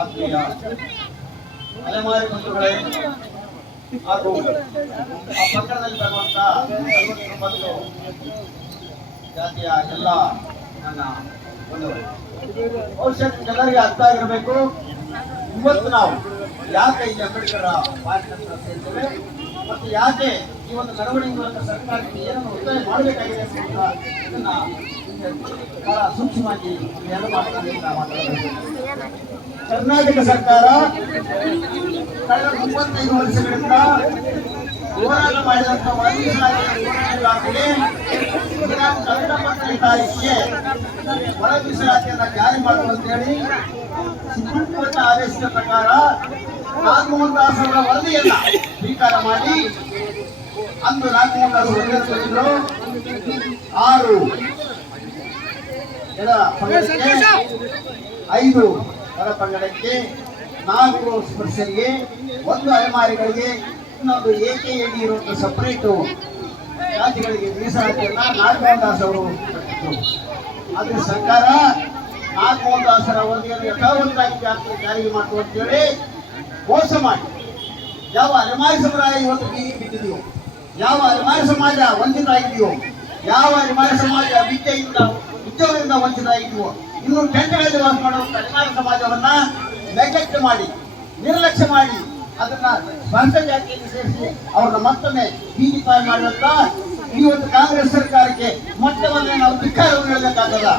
ಆತ್ಮೀಯ ಅಲೆಮಾರಿ ಬಂಧುಗಳೇ ಹಾಗೂ ಆ ಪಕ್ಕದಲ್ಲಿ ಬರುವಂತ ಮತ್ತು ಜಾತಿಯ ಎಲ್ಲ ನನ್ನ ಒಂದು ಬಹುಶಃ ಎಲ್ಲರಿಗೆ ಅರ್ಥ ಆಗಿರಬೇಕು. ಇವತ್ತು ನಾವು ಯಾಕೆ ಈ ಅಂಬೇಡ್ಕರ್ ಪಾರ್ಟಿ ಸೇರ್ತೇವೆ ಮತ್ತು ಯಾಕೆ ಒಂದು ಮೂಲಕ ಸರ್ಕಾರಕ್ಕೆ ಒತ್ತಾಯ ಮಾಡಬೇಕಾಗಿದೆ ಇದನ್ನ ಬಹಳ ಸೂಕ್ಷ್ಮವಾಗಿ ಕರ್ನಾಟಕ ಸರ್ಕಾರ ಕಳೆದ ಮೂವತ್ತೈದು ವರ್ಷಗಳಿಂದ ಹೋರಾಟ ಮಾಡಿದಂತಹ ಇಲಾಖೆಗೆ ದಿನಾಂಕ ಹತ್ತೊಂಬತ್ತನೇ ತಾರೀಕಿಗೆ ಒಳ ಮೀಸಲಾತಿಯನ್ನ ಜಾರಿ ಮಾಡುವಂತೇಳಿ ಸುಪ್ರೀಂ ಕೋರ್ಟ್ ಆದೇಶದ ಪ್ರಕಾರ ನಾಗಮೋಹನ್ ದಾಸ್ ಅವರ ವರದಿಯನ್ನ ಸ್ವೀಕಾರ ಮಾಡಿ ಅಂದು ನಾಲ್ಕು ಕೊಟ್ಟಿದ್ರು ಆರು. ಎಡ ಪಂಗಡಕ್ಕೆ ಐದು. ಎಡ ಪಂಗಡಕ್ಕೆ ನಾಲ್ಕು ಸ್ಪರ್ಶರಿಗೆ ಒಂದು ಅಲೆಮಾರಿಗಳಿಗೆ ಇನ್ನೊಂದು ಏಕೆ ಎಡಿ ಇರುವಂತಹ ಸಪ್ರೇಟು ಜಾತಿಗಳಿಗೆ ಮೀಸಲಾತಿಯನ್ನ ನಾಗಮೋಹನ್ ದಾಸ್ ಅವರು. ಆದ್ರೆ ಸರ್ಕಾರ ನಾಗಮೋಹನ್ ದಾಸರ ವರದಿಯನ್ನು ಯಥಾವತ್ತಾಗಿ ಜಾತಿ ಜಾರಿಗೆ ಮಾಡುವಂತೇಳಿ ಮೋಸ ಮಾಡಿ. ಯಾವ ಅಲೆಮಾರಿ ಸಮುದಾಯ ಇವತ್ತು ಬೀದಿಗೆ ಬಿದ್ದಿದೆಯೋ ಯಾವ ಅಭಿಮಾನ ಸಮಾಜ ವಂಚಿತ ಆಗಿದೆಯೋ ಯಾವ ಅಭಿಮಾನ ಸಮಾಜ ವಿದ್ಯೆಯಿಂದ, ಉದ್ಯೋಗದಿಂದ ವಂಚಿತ ಆಗಿದೆಯೋ ಇನ್ನು ಟೆಂಟ್ಗಳಲ್ಲಿ ವಾಸ ಮಾಡುವಂತ ಅಭಿಮಾನ ಸಮಾಜವನ್ನ ನೆಗ್ಲೆಕ್ಟ್ ಮಾಡಿ, ನಿರ್ಲಕ್ಷ್ಯ ಮಾಡಿ, ಅದನ್ನ ಸ್ವಂತ ಜಾತಿಯಲ್ಲಿ ಸೇರಿಸಿ ಅವ್ರನ್ನ ಮತ್ತೊಮ್ಮೆ ಬೀದಿ ಪಾಲ್ ಮಾಡುವಂತ ಈ ಒಂದು ಕಾಂಗ್ರೆಸ್ ಸರ್ಕಾರಕ್ಕೆ ಮೊತ್ತವನ್ನೇ ನಾವು ಧಿಕ್ಕಾರವನ್ನು ಹೇಳಬೇಕಾಗಲ್ಲ.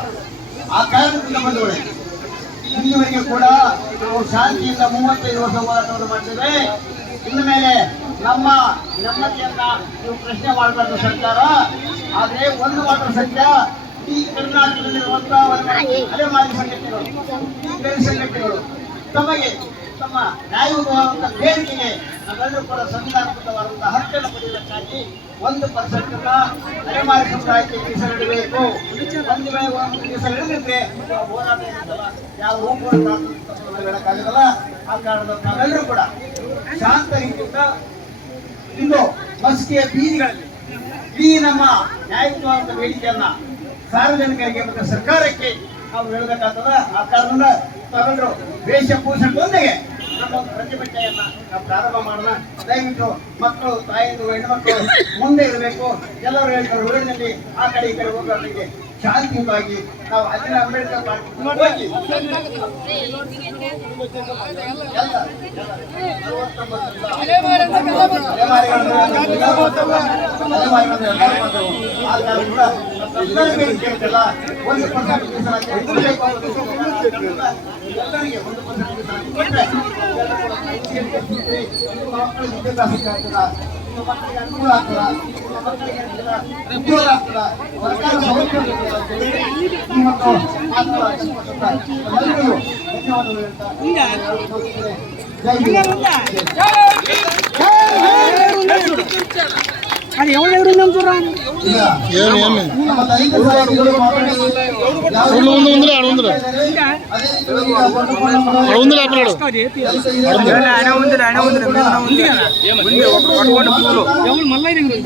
ಆ ಕಾರಣದಿಂದ ಬಂದವಳೆ. ಇಲ್ಲಿವರೆಗೆ ಕೂಡ ನಾವು ಶಾಂತಿಯಿಂದ ಮೂವತ್ತೈದು ವರ್ಷ ಹೋರಾಟವನ್ನು ಮಾಡ್ತೇವೆ ಇನ್ನು ಮೇಲೆ ನಮ್ಮ ನೆಮ್ಮದಿಯನ್ನ ನೀವು ಪ್ರಶ್ನೆ ಮಾಡಬಾರ್ದು ಸರ್ಕಾರ. ಆದ್ರೆ ಒಂದು ಮಾತ್ರ ಸತ್ಯ, ಈ ಕರ್ನಾಟಕದಲ್ಲಿರುವಂತಹ ಅಲೆಮಾರಿ ಸಂಘಟನೆಗಳು ಸಂಘಟನೆಗಳು, ತಮಗೆ ತಮ್ಮ ನ್ಯಾಯಯುತವಾದಂತಹ ಬೇಡಿಕೆಗೆ ನಾವೆಲ್ಲರೂ ಕೂಡ ಸಂವಿಧಾನಬದ್ಧವಾದಂತಹ ಹಕ್ಕನ್ನು ಪಡೆಯುವುದಕ್ಕಾಗಿ ಒಂದು ಪರ್ಸೆಂಟ್ ಅಲೆಮಾರಿ ಸಮುದಾಯಕ್ಕೆ ಮೀಸಲಿಡಬೇಕು. ಒಂದು ವೇಳೆ ಒಂದು ಮೀಸಲಿಡದಿದ್ರೆ ಹೋರಾಟ ಯಾವ ಅಂತ ಹೇಳಕ್ಕಾಗಲ್ಲ. ಆ ಕಾರಣದ ನಾವೆಲ್ಲರೂ ಕೂಡ ಶಾಂತ ರೀತಿಯಿಂದ ಇಂದು ಮಸ್ಕಿಯ ಬೀದಿಗಳಲ್ಲಿ ಈ ನಮ್ಮ ನ್ಯಾಯಯುತವಾದ ಬೇಡಿಕೆಯನ್ನ ಸಾರ್ವಜನಿಕರಿಗೆ ಮತ್ತು ಸರ್ಕಾರಕ್ಕೆ ನಾವು ಹೇಳಬೇಕಾಗ್ತದ. ಆ ಕಾರಣದಿಂದ ತಗೊಂಡು ವೇಷಭೂಷಣದೊಂದಿಗೆ ನಮ್ಮ ಪ್ರತಿಭಟನೆಯನ್ನ ನಾವು ಪ್ರಾರಂಭ ಮಾಡೋಣ. ದಯವಿಟ್ಟು ಮಕ್ಕಳು ತಾಯಿಯರು ಮಕ್ಕಳು ಮುಂದೆ ಇರಬೇಕು. ಎಲ್ಲರೂ ಹೇಳ್ತಾರೆ ಊರಿನಲ್ಲಿ ಆ ಕಡೆ ಈ ಕಡೆ ಹೋಗೋರಿಗೆ ಶಾಂತಿ ನಾವು ಅಜಿನ ಅಂಬೇಡ್ಕರ್ ಹೋಗಿ ಒಂದು ಪರ್ಸೆಂಟ್ ಮೀಸಲಾತಿ ಎಲ್ಲರಿಗೆ ಒಂದು ಪರ್ಸೆಂಟ್ ಮೀಸಲಾತಿ ಕೊಟ್ಟರೆ ವಿದ್ಯಾಭ್ಯಾಸಕ್ಕೆ ಅನುಕೂಲ ಆಗ್ತದ ಉದ್ಯೋಗ ಆಗ್ತದ ಸರ್ಕಾರದ ಸೌಲಭ್ಯ ಜೈ ಹಿಂದ್ అది ఎవరు ఎవరున్నాం చూడండి ఉంది ఉంది ఆడ ఉంది ఆడ ఉంది ఎవరు మల్లయ్య దగ్గర ఉంది?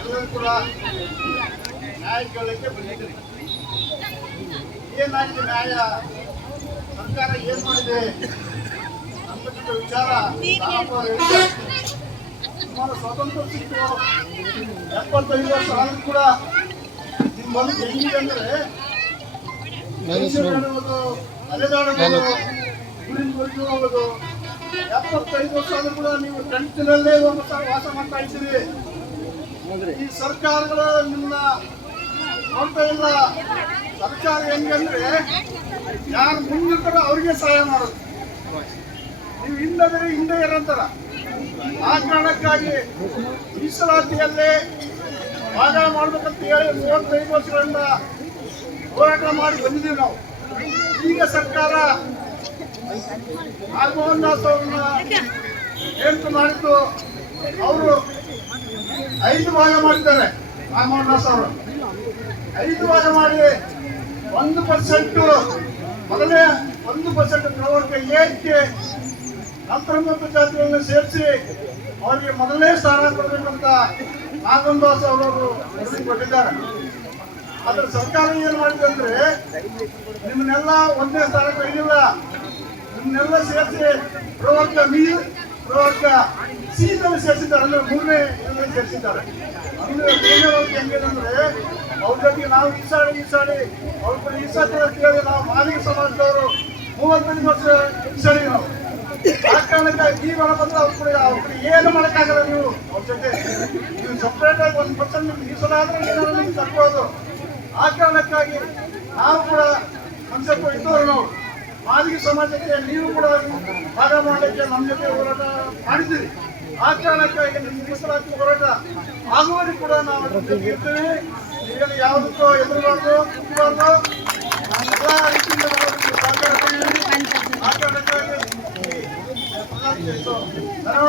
ಎಲ್ಲರೂ ಕೂಡ ನ್ಯಾಯ ಕೇಳಲಿಕ್ಕೆ ಬಂದಿದ್ದೀರಿ ಏನಾಗಿದೆ ನ್ಯಾಯ ಸರ್ಕಾರ ಏನ್ ಮಾಡಿದೆ ಅನ್ನತಕ್ಕ ವಿಚಾರ ಸ್ವಾತಂತ್ರ್ಯ ಎಪ್ಪತ್ತೈದು ವರ್ಷ ಕೂಡ ನಿಮ್ಮ ವರ್ಷ ಕೂಡ ನೀವು ಕಂಟಿನಲ್ಲೇ ವಾಸ ಮಾಡ್ತಾ ಈ ಸರ್ಕಾರಗಳು ನೋಡ್ತಾ ಇಲ್ಲ ಸರ್ಕಾರ ಹೆಂಗಂದ್ರೆ ಯಾರು ಮುಂದಿರ್ತಾರೋ ಅವ್ರಿಗೆ ಸಹಾಯ ಮಾಡೋದು. ಹಿಂದದ್ರೆ ಹಿಂದೆ ಇರಂತಾರ ಆ ಕಾರಣಕ್ಕಾಗಿ ಮೀಸಲಾತಿಯಲ್ಲೇ ಭಾಗ ಮಾಡ್ಬೇಕಂತ ಹೇಳಿ ಮೂವತ್ತೈದು ವರ್ಷಗಳಿಂದ ಹೋರಾಟ ಮಾಡಿ ಬಂದಿದ್ದೀವಿ ನಾವು. ಈಗ ಸರ್ಕಾರ ನಾಗಮೋಹನ್ ದಾಸ್ ಅವ್ರನ್ನ ಹೇಳ್ತು ಮಾಡಿದ್ದು ಅವರು ಐದು ಭಾಗ ಮಾಡಿದ್ದಾರೆ ನಾಗಮೋಹನ್ ದಾಸ್ ಅವರು. ಐದು ಭಾಗ ಮಾಡಿ ಒಂದು ಪರ್ಸೆಂಟ್ ಮೊದಲೇ ಒಂದು ಪರ್ಸೆಂಟ್ ಪ್ರವರ್ಗ ಏಕೆ ಹತ್ತೊಂಬತ್ತು ಜಾತಿಗಳನ್ನು ಸೇರಿಸಿ ಅವರಿಗೆ ಮೊದಲನೇ ಸ್ಥಾನ ಕೊಡಬೇಕಂತ ದಾಸ್ ಅವರು ಕೊಟ್ಟಿದ್ದಾರೆ ಆದ್ರೆ ಸರ್ಕಾರ ಏನ್ ಮಾಡಿದೆ ಅಂದ್ರೆ ನಿಮ್ಮನ್ನೆಲ್ಲ ಒಂದೇ ಸ್ಥಾನಕ್ಕೆ ಒಯ್ದಿಲ್ಲ ನಿಮ್ಮನ್ನೆಲ್ಲ ಸೇರಿಸಿ ಪ್ರವರ್ಗ ಮೀ ಪ್ರವರ್ಗ ಸೀದಲ್ಲಿ ಸೇರಿಸಿದ್ದಾರೆ. ಅಂದ್ರೆ ಮೂರನೇ ಸೇರಿಸಿದ್ದಾರೆ. ಅಂದ್ರೆ ಬೇರೆಯವ್ರಿಗೆ ಅಂದ್ರೆ ಅವ್ರ ಜೊತೆಗೆ ನಾವು ಈಸಾಡಿ ಈಸಾಡಿ ಅವ್ರ ಕೂಡ ಈಸಾಡಿ ನಾವು ಮಾಲಿಕ ಸಮಾಜದವರು ಮೂವತ್ತೈದು ವರ್ಷ ಈಸಾಡಿ ನಾವು. ಆ ಕಾರಣಕ್ಕಾಗಿ ಈ ಒಳ ಬಂದ್ರೆ ಅವ್ರ ಕೂಡ ಅವ್ರ ಏನು ಮಾಡೋಕ್ಕಾಗಲ್ಲ ನೀವು? ಅವ್ರ ಜೊತೆ ನೀವು ಸಪ್ರೇಟ್ ಆಗಿ ಒಂದು ಪರ್ಸೆಂಟ್ ನಿಮ್ಗೆ ಮೀಸಲಾದ್ರೆ ಏನಾದ್ರು ನಿಮ್ಗೆ ತಕ್ಕೋದು ಆ ಕಾರಣಕ್ಕಾಗಿ ನಾವು ಕೂಡ ಮನುಷ್ಯತ್ವ ಇದ್ದವರು ನಾವು. ಮಾದಿಗೆ ಸಮಾಜಕ್ಕೆ ನೀವು ಕೂಡ ಭಾಗ ಮಾಡಲಿಕ್ಕೆ ನಮ್ಮ ಜೊತೆ ಹೋರಾಟ ಮಾಡಿದ್ದೀರಿ. ಆ ಕಾರಣಕ್ಕಾಗಿ ನಿಮ್ಗೆ ಮೀಸಲಾತಿ ಹೋರಾಟ ಆಗುವಲ್ಲಿ ಕೂಡ ನಾವು ಇರ್ತೀವಿ. ಇದರಲ್ಲಿ ಯಾವುದಕ್ಕೂ ಎದುರುಬಾರ್ದು ಕುಗ್ಗಬಾರ್ದು ಎಲ್ಲ ರೀತಿಯಿಂದ ನಾವು ನಿಮ್ಗೆ ಸಹಕರಿಸ್ತೀವಿ. ಆ ಕಾರಣಕ್ಕಾಗಿ ಈ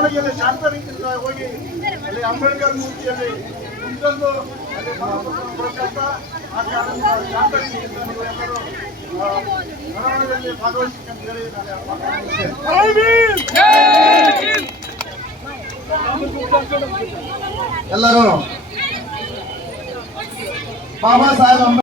ಇದು ಮೆರವಣಿಗೆಯಲ್ಲಿ ಹೋಗಿ ಅಲ್ಲಿ ಅಂಬೇಡ್ಕರ್ ಮೂರ್ತಿಯಲ್ಲಿ ನಿಂತ್ಕೊಂಡು ಅಲ್ಲಿ ಕೊಡಬೇಕಂತ ಆ ಕಾರಣದಿಂದ ಎಲ್ಲರೂ. ಎಲ್ಲರೂ ಬಾಬಾ ಸಾಹೇಬ್